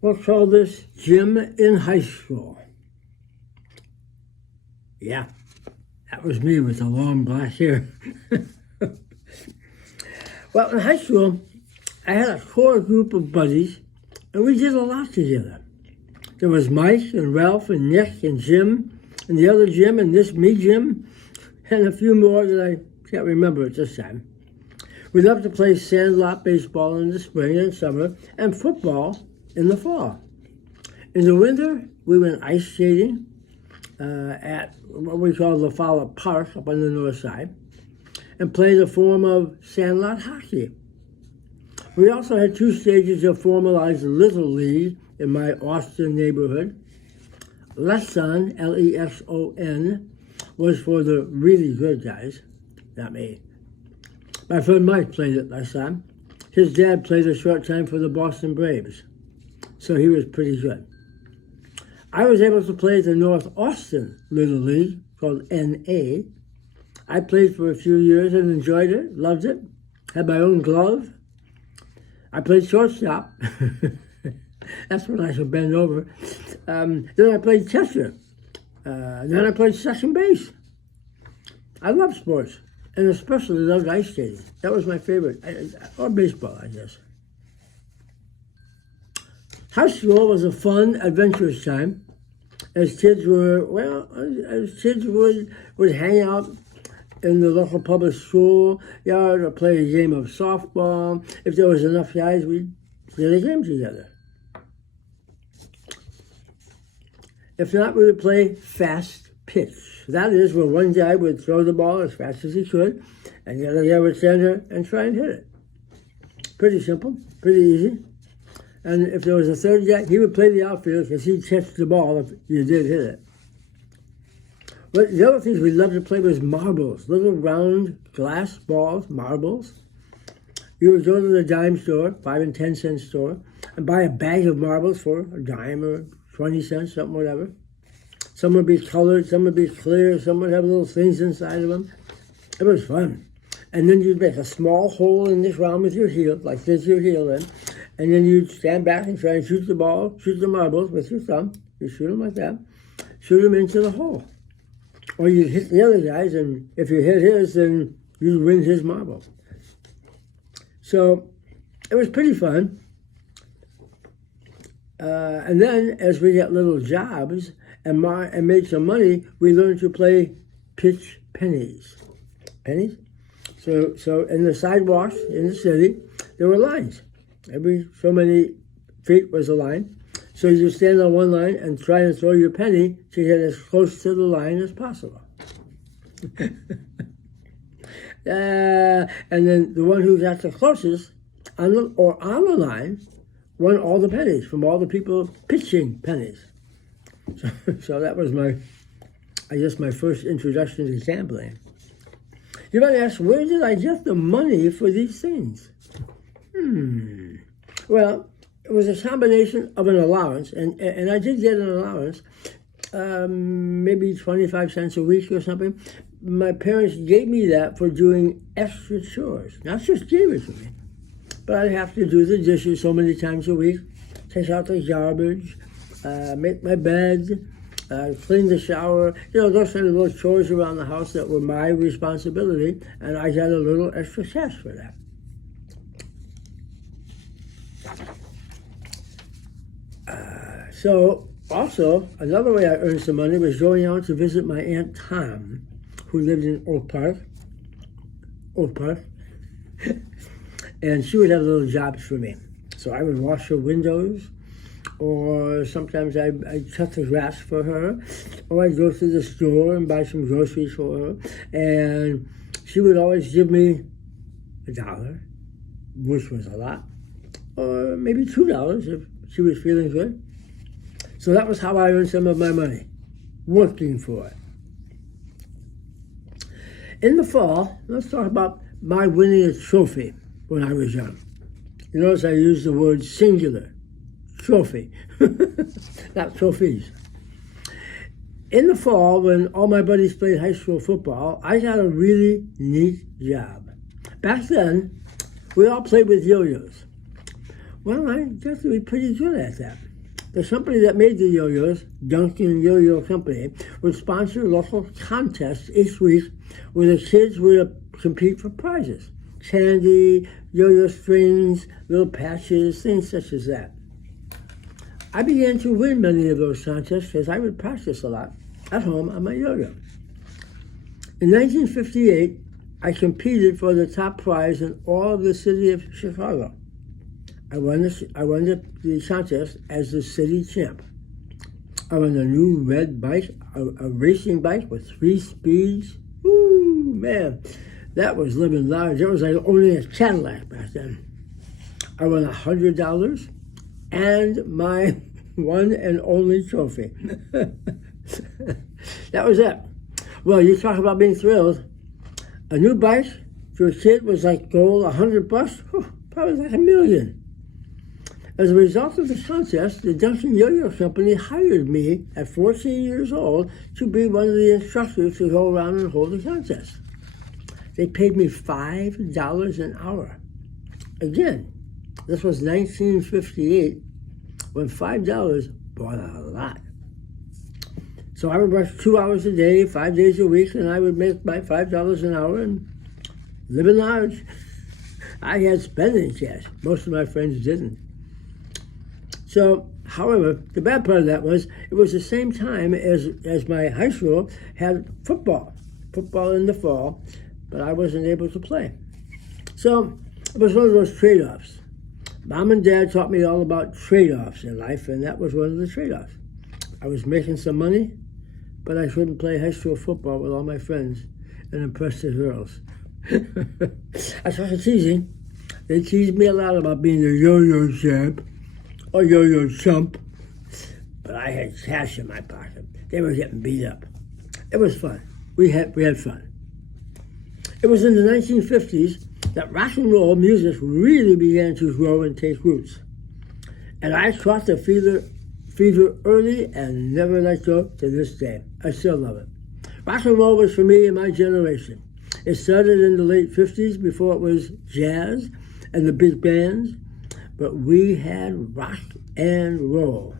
We'll call this gym in high school. Yeah, that was me with the long black hair. Well, in high school, I had a core group of buddies, and we did a lot together. There was Mike and Ralph and Nick and Jim and the other Jim and this me Jim and a few more that I can't remember at this time. We loved to play sandlot baseball in the spring and summer and football in the fall. In the winter, we went ice skating at what we call the Fowler Park up on the north side and played a form of sandlot hockey. We also had two stages of formalized Little League in my Austin neighborhood. Leson, L-E-S-O-N, was for the really good guys, not me. My friend Mike played at Leson. His dad played a short time for the Boston Braves, so he was pretty good. I was able to play the North Austin Little League, called NA. I played for a few years and enjoyed it, loved it, had my own glove. I played shortstop. That's when I should bend over. Then I played catcher. Then I played second base. I love sports, and especially loved ice skating. That was my favorite, or baseball, I guess. High school was a fun, adventurous time. As kids would hang out in the local public school yard or play a game of softball. If there was enough guys, we'd play a game together. If not, we would play fast pitch. That is where one guy would throw the ball as fast as he could, and the other guy would stand there and try and hit it. Pretty simple, pretty easy. And if there was a third guy, he would play the outfield because he'd catch the ball if you did hit it. But the other things we loved to play was marbles, little round glass balls, marbles. You would go to the dime store, 5 and 10 cent store, and buy a bag of marbles for a dime or 20 cents, something, whatever. Some would be colored, some would be clear, some would have little things inside of them. It was fun. And then you'd make a small hole in this round with your heel, like this your heel in, and then you'd stand back and try and shoot the ball, shoot the marbles with your thumb. You shoot them like that, shoot them into the hole. Or you'd hit the other guys, and if you hit his, then you'd win his marble. So it was pretty fun. And then as we got little jobs and made some money, we learned to play pitch pennies. Pennies? So in the sidewalks in the city, there were lines. Every so many feet was a line. So you stand on one line and try and throw your penny to get as close to the line as possible. And then the one who got the closest on the line won all the pennies from all the people pitching pennies. So that was my first introduction to gambling. You might ask, where did I get the money for these things? Well, it was a combination of an allowance, and I did get an allowance, maybe 25 cents a week or something. My parents gave me that for doing extra chores. Not just gave it to me, but I'd have to do the dishes so many times a week, take out the garbage, make my bed, clean the shower, those kind of little chores around the house that were my responsibility, and I got a little extra cash for that. So also, another way I earned some money was going out to visit my Aunt Tom, who lived in Oak Park, and she would have little jobs for me. So I would wash her windows, or sometimes I'd cut the grass for her, or I'd go to the store and buy some groceries for her, and she would always give me $1, which was a lot, or maybe $2 if she was feeling good. So that was how I earned some of my money, working for it. In the fall, let's talk about my winning a trophy when I was young. You notice I used the word singular, trophy, not trophies. In the fall, when all my buddies played high school football, I got a really neat job. Back then, we all played with yo-yos. Well, I got to be pretty good at that. the company that made the yo-yos, Duncan Yo-Yo Company, would sponsor local contests each week where the kids would compete for prizes. Candy, yo-yo strings, little patches, things such as that. I began to win many of those contests because I would practice a lot at home on my yo-yo. In 1958, I competed for the top prize in all of the city of Chicago. I won the contest as the city champ. I won a new red bike, a racing bike with 3 speeds. Woo, man, that was living large. It was like only a Cadillac back then. I won $100 and my one and only trophy. That was it. Well, you talk about being thrilled. A new bike to a kid was like gold, $100, probably like $1 million. As a result of the contest, the Duncan Yo-Yo Company hired me at 14 years old to be one of the instructors to go around and hold the contest. They paid me $5 an hour. Again, this was 1958, when $5 bought a lot. So I would work 2 hours a day, 5 days a week, and I would make my $5 an hour and live in large. I had spending cash. Most of my friends didn't. So, however, the bad part of that was it was the same time as my high school had football in the fall, but I wasn't able to play. So it was one of those trade-offs. Mom and Dad taught me all about trade-offs in life, and that was one of the trade-offs. I was making some money, but I couldn't play high school football with all my friends and impress the girls. I started teasing. They teased me a lot about being a yo-yo champ or yo-yo chump, but I had cash in my pocket. They were getting beat up. It was fun. We had fun. It was in the 1950s that rock and roll music really began to grow and take roots. And I caught the fever early and never let go to this day. I still love it. Rock and roll was for me and my generation. It started in the late 50s before it was jazz and the big bands, but we had rock and roll.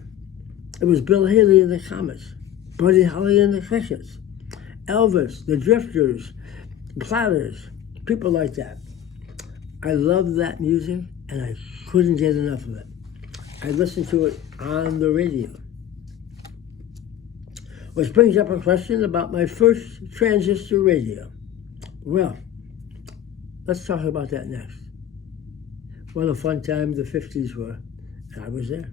It was Bill Haley and the Comets, Buddy Holly and the Crickets, Elvis, the Drifters, Platters, people like that. I loved that music and I couldn't get enough of it. I listened to it on the radio. Which brings up a question about my first transistor radio. Well, let's talk about that next. What a fun time the 50s were, and I was there.